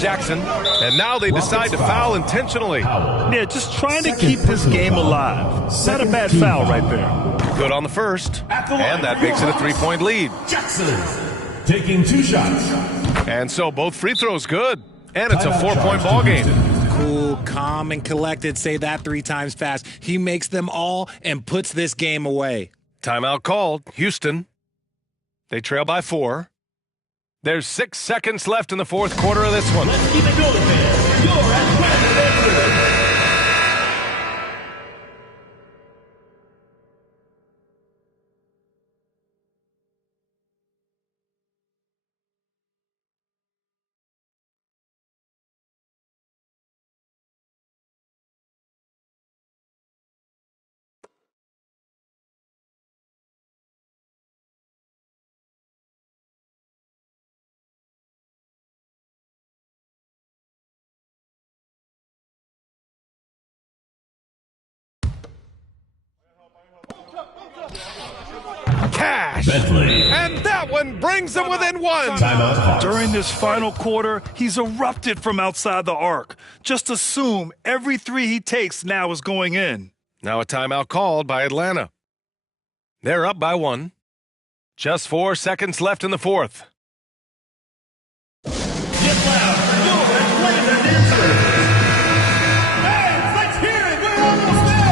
Jackson. And now they decide to foul intentionally. Yeah, just trying to keep this game alive. Not a bad foul right there. Good on the first. And that makes it a 3-point lead. Jackson taking 2 shots. And so both free throws good. And it's a 4-point ball game. Cool, calm, and collected. Say that 3 times fast. He makes them all and puts this game away. Timeout called. Houston. They trail by 4. There's 6 seconds left in the fourth quarter of this one. Let's keep it going, man. You're at Cash. And that one brings them within 1. During this final quarter, he's erupted from outside the arc. Just assume every 3 he takes now is going in. Now a timeout called by Atlanta. They're up by 1. Just 4 seconds left in the fourth. Get loud. You're at Laser Dancer. Fans, let's hear it. We're almost there.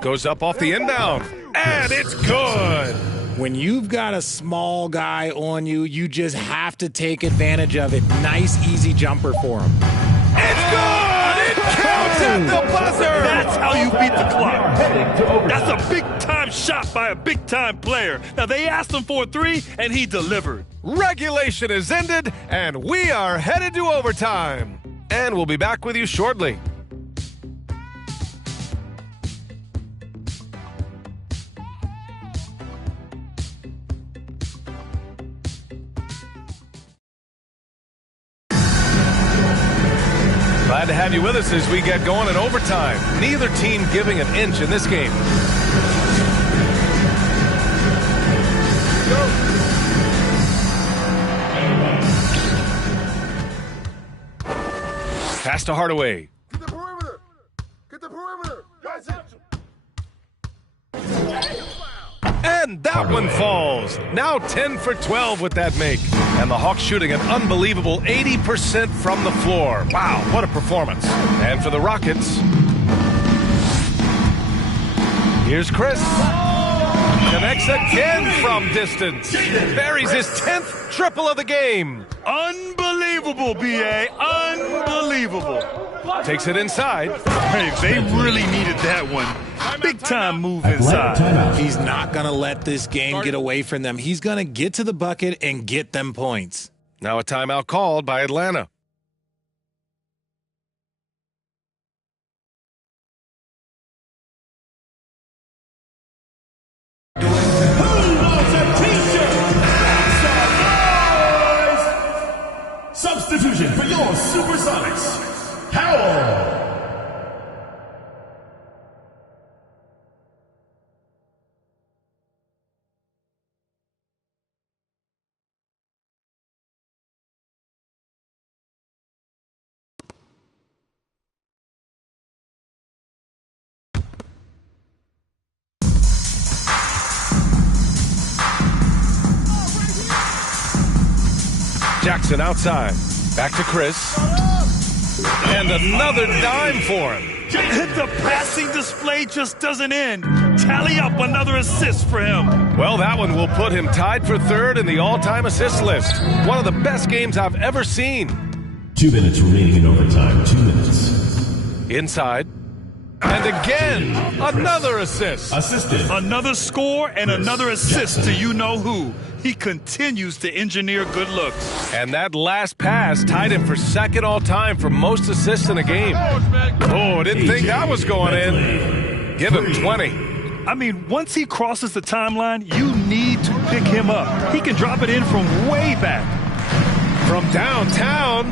Goes up off the inbound. And it's good. When you've got a small guy on you, you just have to take advantage of it. Nice, easy jumper for him. It's good! It counts at the buzzer! That's how you beat the clock. That's a big-time shot by a big-time player. Now, they asked him for a 3, and he delivered. Regulation is ended, and we are headed to overtime. And we'll be back with you shortly. Glad to have you with us as we get going in overtime. Neither team giving an inch in this game. Pass to Hardaway. Get the perimeter. Get the perimeter. Guys, And that one falls. Now 10 for 12 with that make. And the Hawks shooting an unbelievable 80% from the floor. Wow, what a performance. And for the Rockets, here's Chris. Connects again from distance. Buries his 10th triple of the game. Unbelievable, B.A. Unbelievable. Takes it inside. Hey, they really needed that one. Big-time move inside. He's not going to let this game get away from them. He's going to get to the bucket and get them points. Now a timeout called by Atlanta. Who wants a t-shirt? Outside boys! Substitution for your Supersonics. HOU. Jackson outside. Back to Chris. And another dime for him. The passing display just doesn't end. Tally up another assist for him. Well, that one will put him tied for 3rd in the all-time assist list. One of the best games I've ever seen. 2 minutes remaining in overtime. 2 minutes. Inside. And again, another assist. Assisted. Another score and another assist to you-know-who. He continues to engineer good looks. And that last pass tied him for 2nd all-time for most assists in a game. Oh, didn't think that was going in. Give him 20. I mean, once he crosses the timeline, you need to pick him up. He can drop it in from way back. From downtown,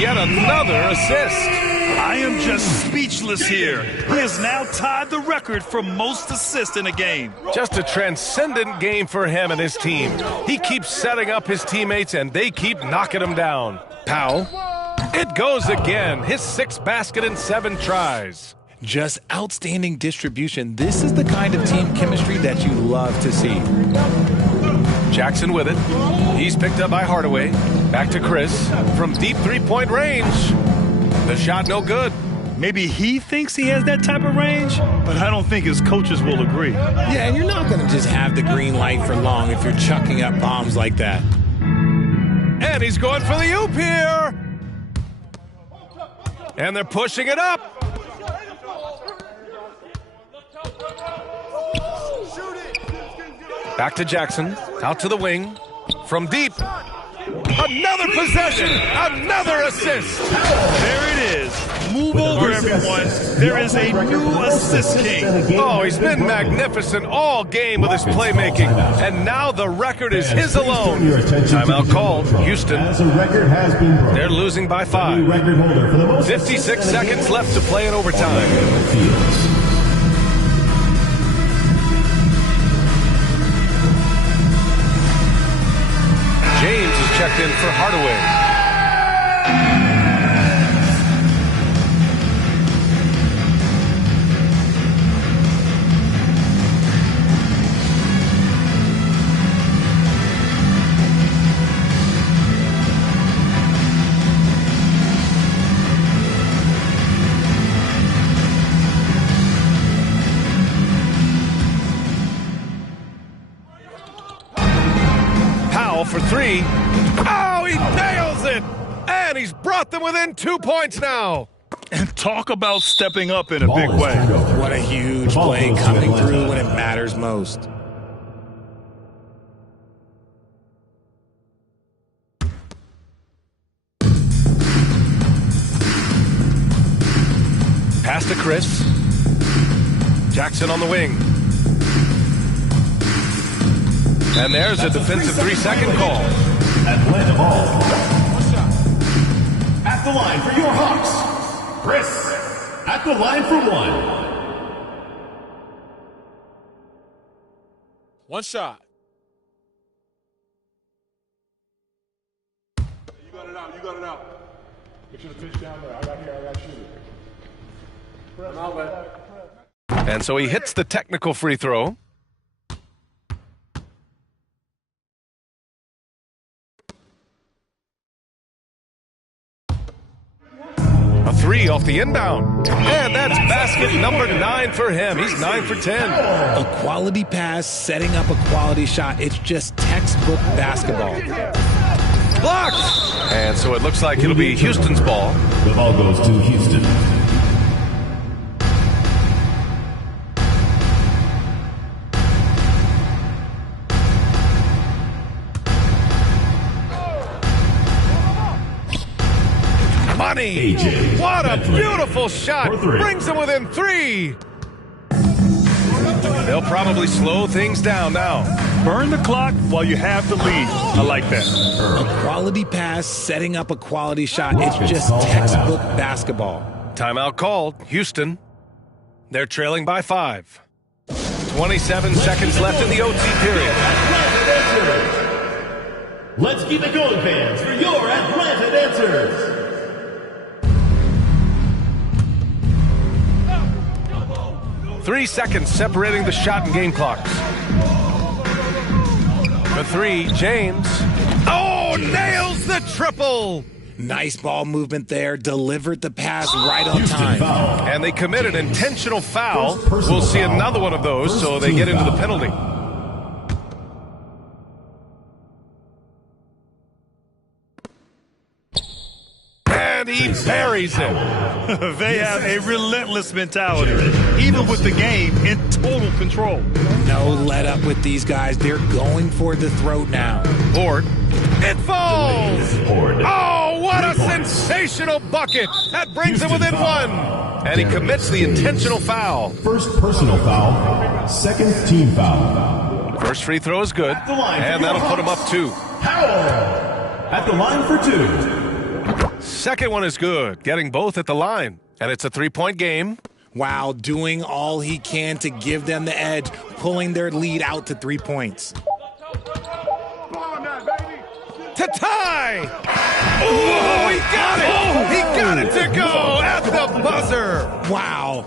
yet another assist. I am just speechless here. He has now tied the record for most assists in a game. Just a transcendent game for him and his team. He keeps setting up his teammates, and they keep knocking him down. Powell. It goes again. His 6th basket in 7 tries. Just outstanding distribution. This is the kind of team chemistry that you love to see. Jackson with it. He's picked up by Hardaway. Back to Chris. From deep 3-point range. The shot no good. Maybe he thinks he has that type of range, but I don't think his coaches will agree. Yeah, and you're not going to just have the green light for long if you're chucking up bombs like that. And he's going for the oop here. And they're pushing it up. Back to Jackson. Out to the wing. From deep. Another possession. Another assist. There it is. Move over, everyone. There is a new assist king. Oh, he's been magnificent all game with his playmaking. And now the record is his alone. Timeout called. Houston. They're losing by 5. 56 seconds left to play in overtime. James is checked in for Hardaway. For 3. Oh, he nails it! And he's brought them within 2 points now. And talk about stepping up in a big way. What a huge play coming through when it matters most. Pass to Chris. Jackson on the wing. And there's a defensive 3-second call. Atlanta ball. At the line for your Hawks, Chris. At the line for 1. One shot. You got it out. You got it out. Get you the pitch down there. I got here. I got you. An outlet. And so he hits the technical free throw. A 3 off the inbound. And that's basket number 9 for him. He's 9 for 10. A quality pass, setting up a quality shot. It's just textbook basketball. Blocked! And so it looks like it'll be Houston's ball. The ball goes to Houston. Money! AJ. What a beautiful shot! For 3. Brings them within 3. They'll probably slow things down now. Burn the clock while you have the lead. I like that. A quality pass, setting up a quality shot. It's just textbook basketball. Timeout called. Houston. They're trailing by 5. 27 seconds left in the OT period. Let's keep it going, fans, for your Atlanta dancers. 3 seconds separating the shot and game clocks. The 3, James. Oh, nails the triple! Nice ball movement there. Delivered the pass right on time. And they commit an intentional foul. We'll see another one of those, so they get into the penalty. And he buries it. They have a relentless mentality, even with the game in total control. No let up with these guys. They're going for the throat now. Ford. It falls! Oh, what a sensational bucket. That brings him within one. And he commits the intentional foul. First personal foul, second team foul. First free throw is good, and that'll put him up 2. Powell at the line for 2. Second one is good, getting both at the line. And it's a 3-point game. Wow, doing all he can to give them the edge, pulling their lead out to 3 points. To tie! Oh, he got it! He got it to go at the buzzer! Wow.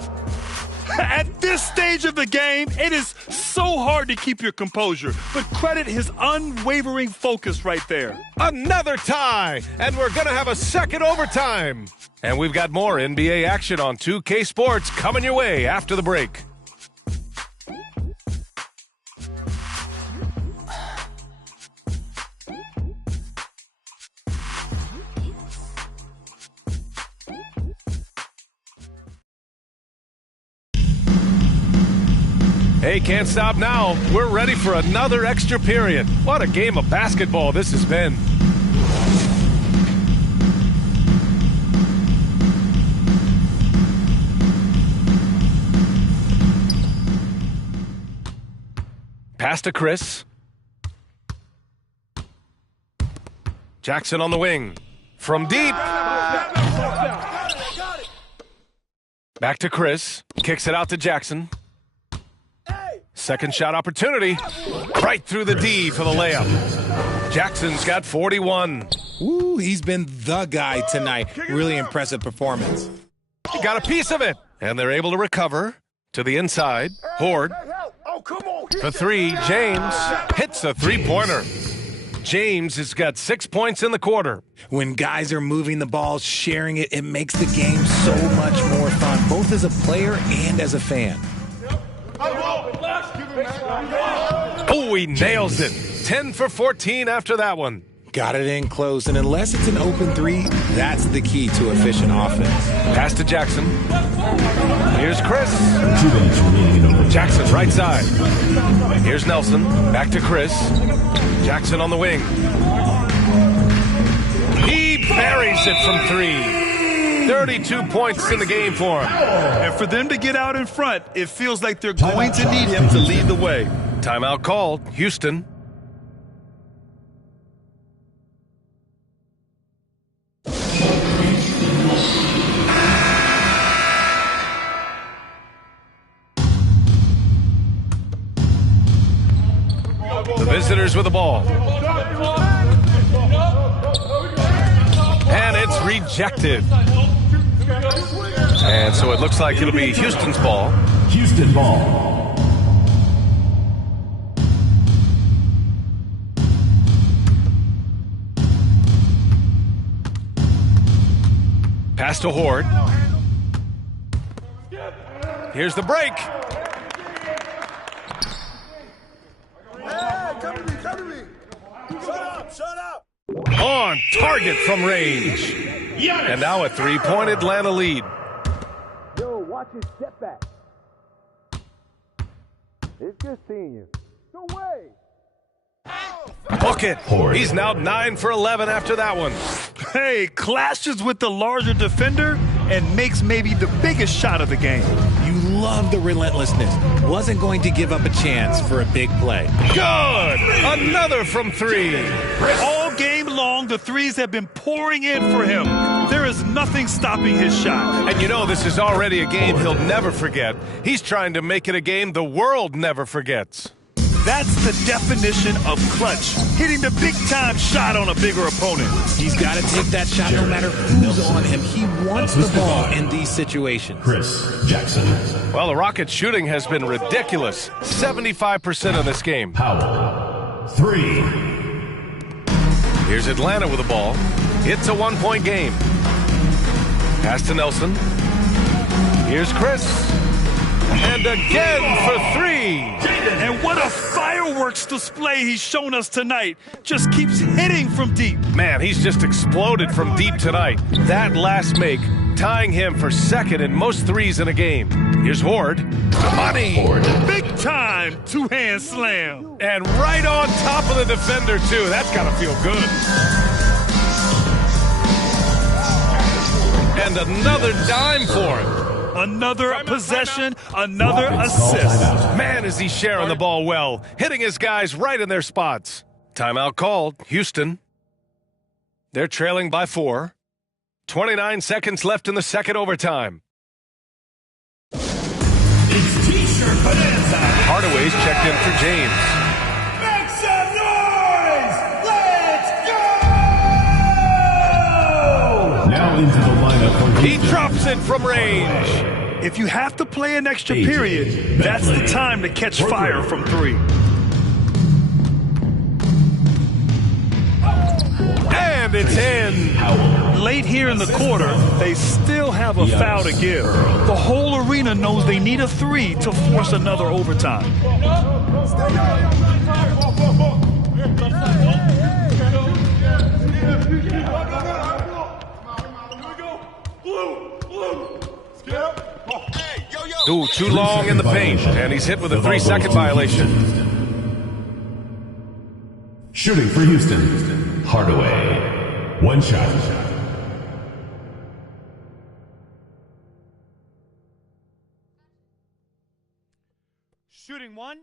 At this stage of the game, it is so hard to keep your composure, but credit his unwavering focus right there. Another tie, and we're going to have a second overtime. And we've got more NBA action on 2K Sports coming your way after the break. Hey, can't stop now. We're ready for another extra period. What a game of basketball this has been. Pass to Chris. Jackson on the wing. From deep. Back to Chris. Kicks it out to Jackson. Second shot opportunity. Right through the D for the layup. Jackson's got 41. Ooh, he's been the guy tonight. Really impressive performance. He got a piece of it. And they're able to recover to the inside. Horde. For 3, James hits a 3-pointer. James has got 6 points in the quarter. When guys are moving the ball, sharing it, it makes the game so much more fun, both as a player and as a fan. Oh, he nails it. 10 for 14 after that one. Got it in close, and unless it's an open 3, that's the key to efficient offense. Pass to Jackson. Here's Chris. Jackson's right side. Here's Nelson. Back to Chris. Jackson on the wing. He buries it from 3. 32 points in the game for him. And for them to get out in front, it feels like they're going to need him to lead the way. Timeout called. Houston. The visitors with the ball. And it's rejected. And so it looks like it'll be Houston's ball. Houston ball. Pass to Horde. Here's the break. On target from range. And now a 3-point Atlanta lead. Yo, watch his step back. It's good seeing you. No way. Book it. He's now 9 for 11 after that one. Hey, clashes with the larger defender and makes maybe the biggest shot of the game. You love the relentlessness. Wasn't going to give up a chance for a big play. Good. Another from 3. All game long, the threes have been pouring in for him. There is nothing stopping his shot. And you know this is already a game he'll never forget. He's trying to make it a game the world never forgets. That's the definition of clutch. Hitting the big-time shot on a bigger opponent. He's got to take that shot no matter who's on him. He wants the ball in these situations. Chris Jackson. Well, the Rockets' shooting has been ridiculous. 75% in this game. Powell. 3. Here's Atlanta with the ball. It's a 1-point game. Pass to Nelson. Here's Chris. And again for 3. And what a fireworks display he's shown us tonight. Just keeps hitting from deep. Man, he's just exploded from deep tonight. That last make, tying him for second in most threes in a game. Here's Horde. Money. Big time two-hand slam. And right on top of the defender, too. That's got to feel good. And another dime for him. Another possession, another assist. Man, is he sharing the ball well, hitting his guys right in their spots. Timeout called, Houston. They're trailing by 4. 29 seconds left in the second overtime. It's T-shirt bonanza. Hardaway's checked in for James. Make some noise! Let's go! Now into the lineup for He drops it from range. If you have to play an extra period, that's the time to catch fire from 3. And it's in. Late here in the quarter, they still have a foul to give. The whole arena knows they need a 3 to force another overtime. Ooh, too long in the paint, and he's hit with a 3-second violation. Shooting for Houston, Hardaway. 1 shot. Shooting 1.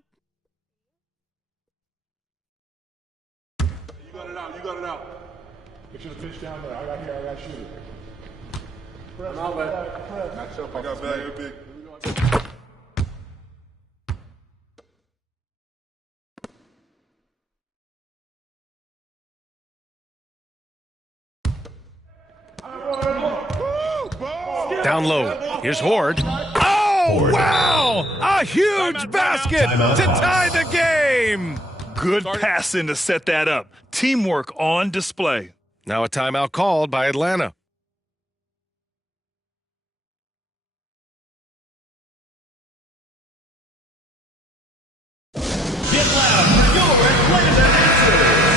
You got it out. You got it out. Make sure the pitch down there. I got shooter. Press. Press. Match up. I got bag. Big. Down low. Here's Horde. Oh, wow! A huge basket to tie the game. Good passing to set that up. Teamwork on display. Now a timeout called by Atlanta. Get loud for your Cleveland answers.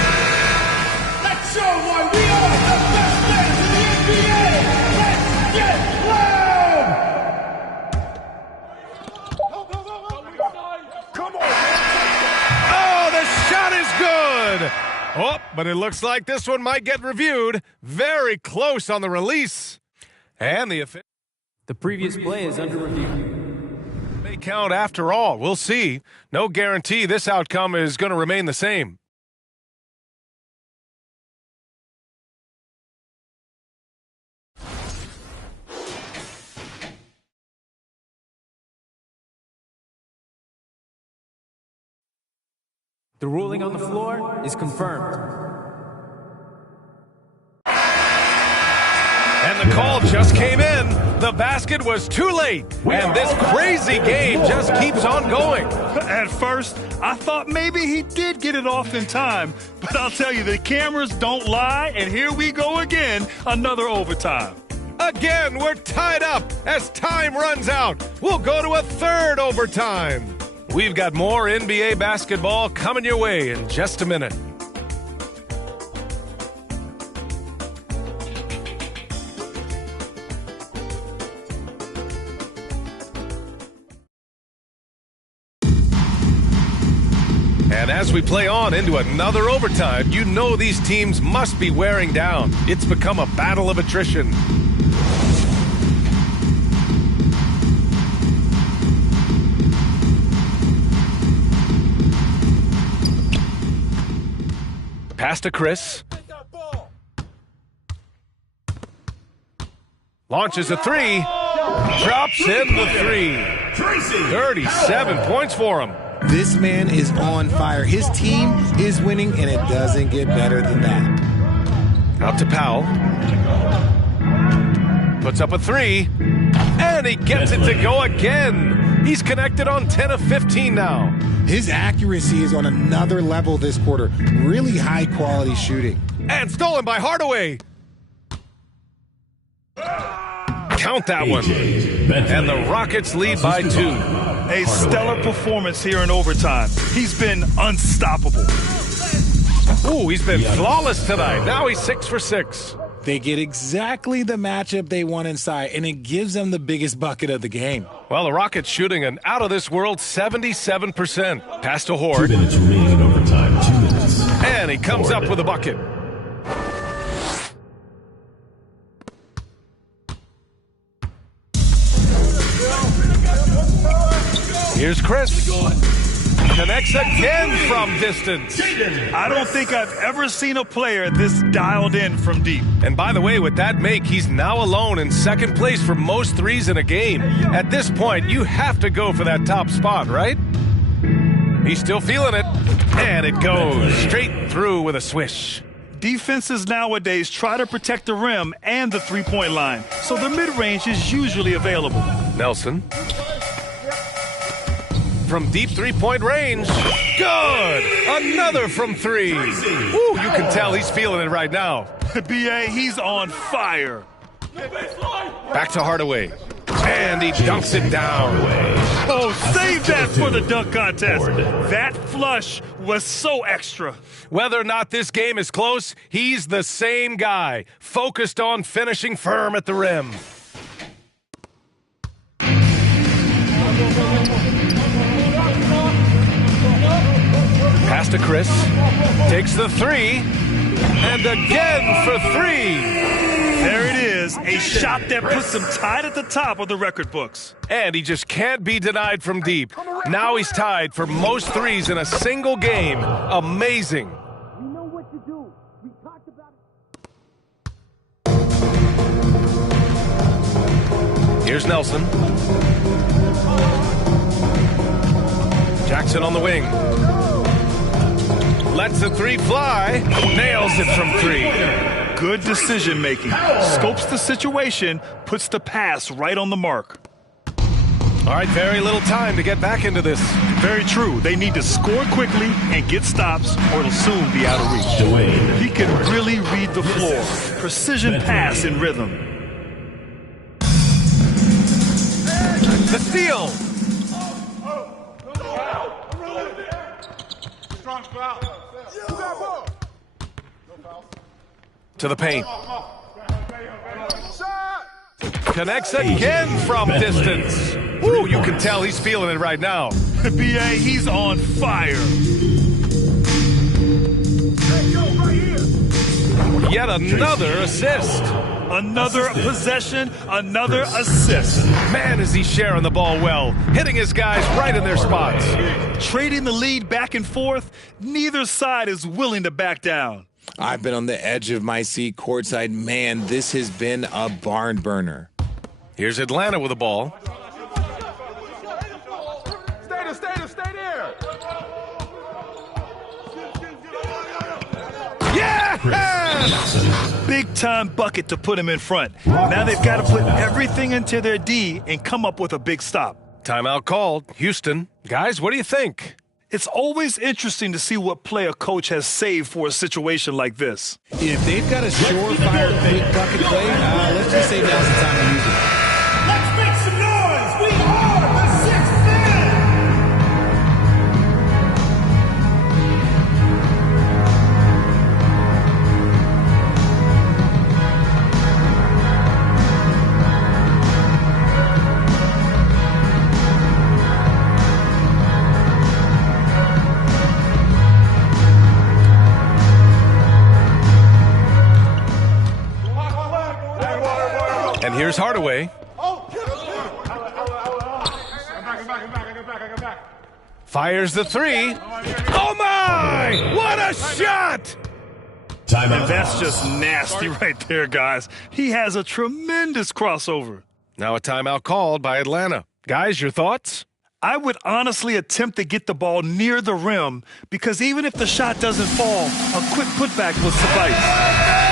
Let's show why we are the best fans in the NBA. Let's get loud. Come on. Oh, the shot is good. Oh, but it looks like this one might get reviewed. Very close on the release. And the previous play is under review. May count after all. We'll see. No guarantee this outcome is going to remain the same. The ruling on the floor is confirmed. And the call just came in. The basket was too late. And this crazy game just keeps on going. At first, I thought maybe he did get it off in time. But I'll tell you, the cameras don't lie. And here we go again, another overtime. Again, we're tied up as time runs out. We'll go to a third overtime. We've got more NBA basketball coming your way in just a minute. And as we play on into another overtime, you know these teams must be wearing down. It's become a battle of attrition. Pass to Chris. Launches a 3. Drops in the 3. 37 points for him. This man is on fire. His team is winning, and it doesn't get better than that. Out to Powell. Puts up a 3. And he gets it to go again. He's connected on 10 of 15 now. His accuracy is on another level this quarter. Really high-quality shooting. And stolen by Hardaway. Count that one. And the Rockets lead by 2. A stellar performance here in overtime. He's been unstoppable. Ooh, he's been flawless tonight. Now he's 6 for 6. They get exactly the matchup they want inside, and it gives them the biggest bucket of the game. Well, the Rockets shooting an out-of-this-world 77%. Pass to Horde. 2 minutes remaining in overtime. 2 minutes. And he comes up with a bucket. Here's Chris. Connects again from distance. I don't think I've ever seen a player this dialed in from deep. And by the way, with that make, he's now alone in second place for most threes in a game. At this point, you have to go for that top spot, right? He's still feeling it. And it goes straight through with a swish. Defenses nowadays try to protect the rim and the three-point line, so the mid-range is usually available. Nelson. From deep three-point range. Good! Another from three. Woo, you can tell he's feeling it right now. B.A., he's on fire. Back to Hardaway. And he dunks it down. Oh, save that for the dunk contest. That flush was so extra. Whether or not this game is close, he's the same guy, focused on finishing firm at the rim. Pass to Chris. Takes the three. And again for three. There it is, a shot that puts him tied at the top of the record books. And he just can't be denied from deep. Now he's tied for most threes in a single game. Amazing. We know what to do. We talked about it. Here's Nelson. Jackson on the wing. Lets the three fly. Nails it from three. Good decision making. Scopes the situation, puts the pass right on the mark. All right, very little time to get back into this. Very true. They need to score quickly and get stops, or it'll soon be out of reach. He can really read the floor. Precision pass in rhythm. The steal. To the paint. Connects again from distance. Woo, you can tell he's feeling it right now. B.A., he's on fire. Yet another assist. Another possession, another assist. Man, is he sharing the ball well, hitting his guys right in their spots. Trading the lead back and forth, neither side is willing to back down. I've been on the edge of my seat courtside. Man, this has been a barn burner. Here's Atlanta with the ball. Stay there. Yeah! Big time bucket to put him in front. Now they've got to put everything into their D and come up with a big stop. Timeout called. Houston. Guys, what do you think? It's always interesting to see what play a coach has saved for a situation like this. If they've got a surefire quick bucket play, let's just say now's the time to use it. Let's make some noise! We are the sixth man! And here's Hardaway. Fires the three. Oh my! What a shot! And that's just nasty right there, guys. He has a tremendous crossover. Now a timeout called by Atlanta. Guys, your thoughts? I would honestly attempt to get the ball near the rim because even if the shot doesn't fall, a quick putback will suffice.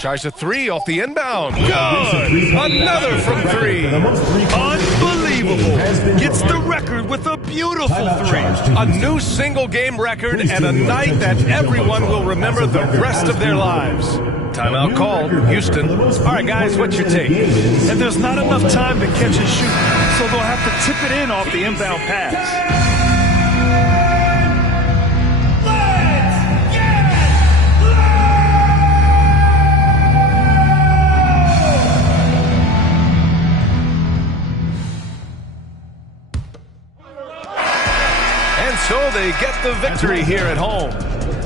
Tries a three off the inbound. Good! Another from three. Unbelievable. Gets the record with a beautiful three. A new single-game record and a night that everyone will remember the rest of their lives. Timeout called. Houston. All right, guys, what's your take? And there's not enough time to catch and shoot, so they'll have to tip it in off the inbound pass. the victory here at home.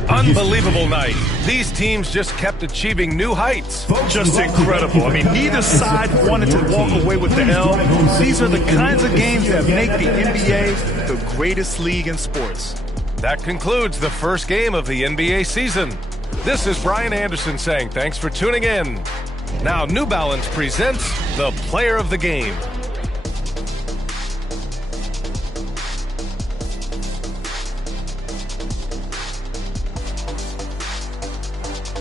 Unbelievable night. These teams just kept achieving new heights. Just incredible. I mean, neither side wanted to walk away with the L. These are the kinds of games that make the NBA the greatest league in sports. That concludes the first game of the NBA season. This is Brian Anderson saying thanks for tuning in. Now, New Balance presents the Player of the Game.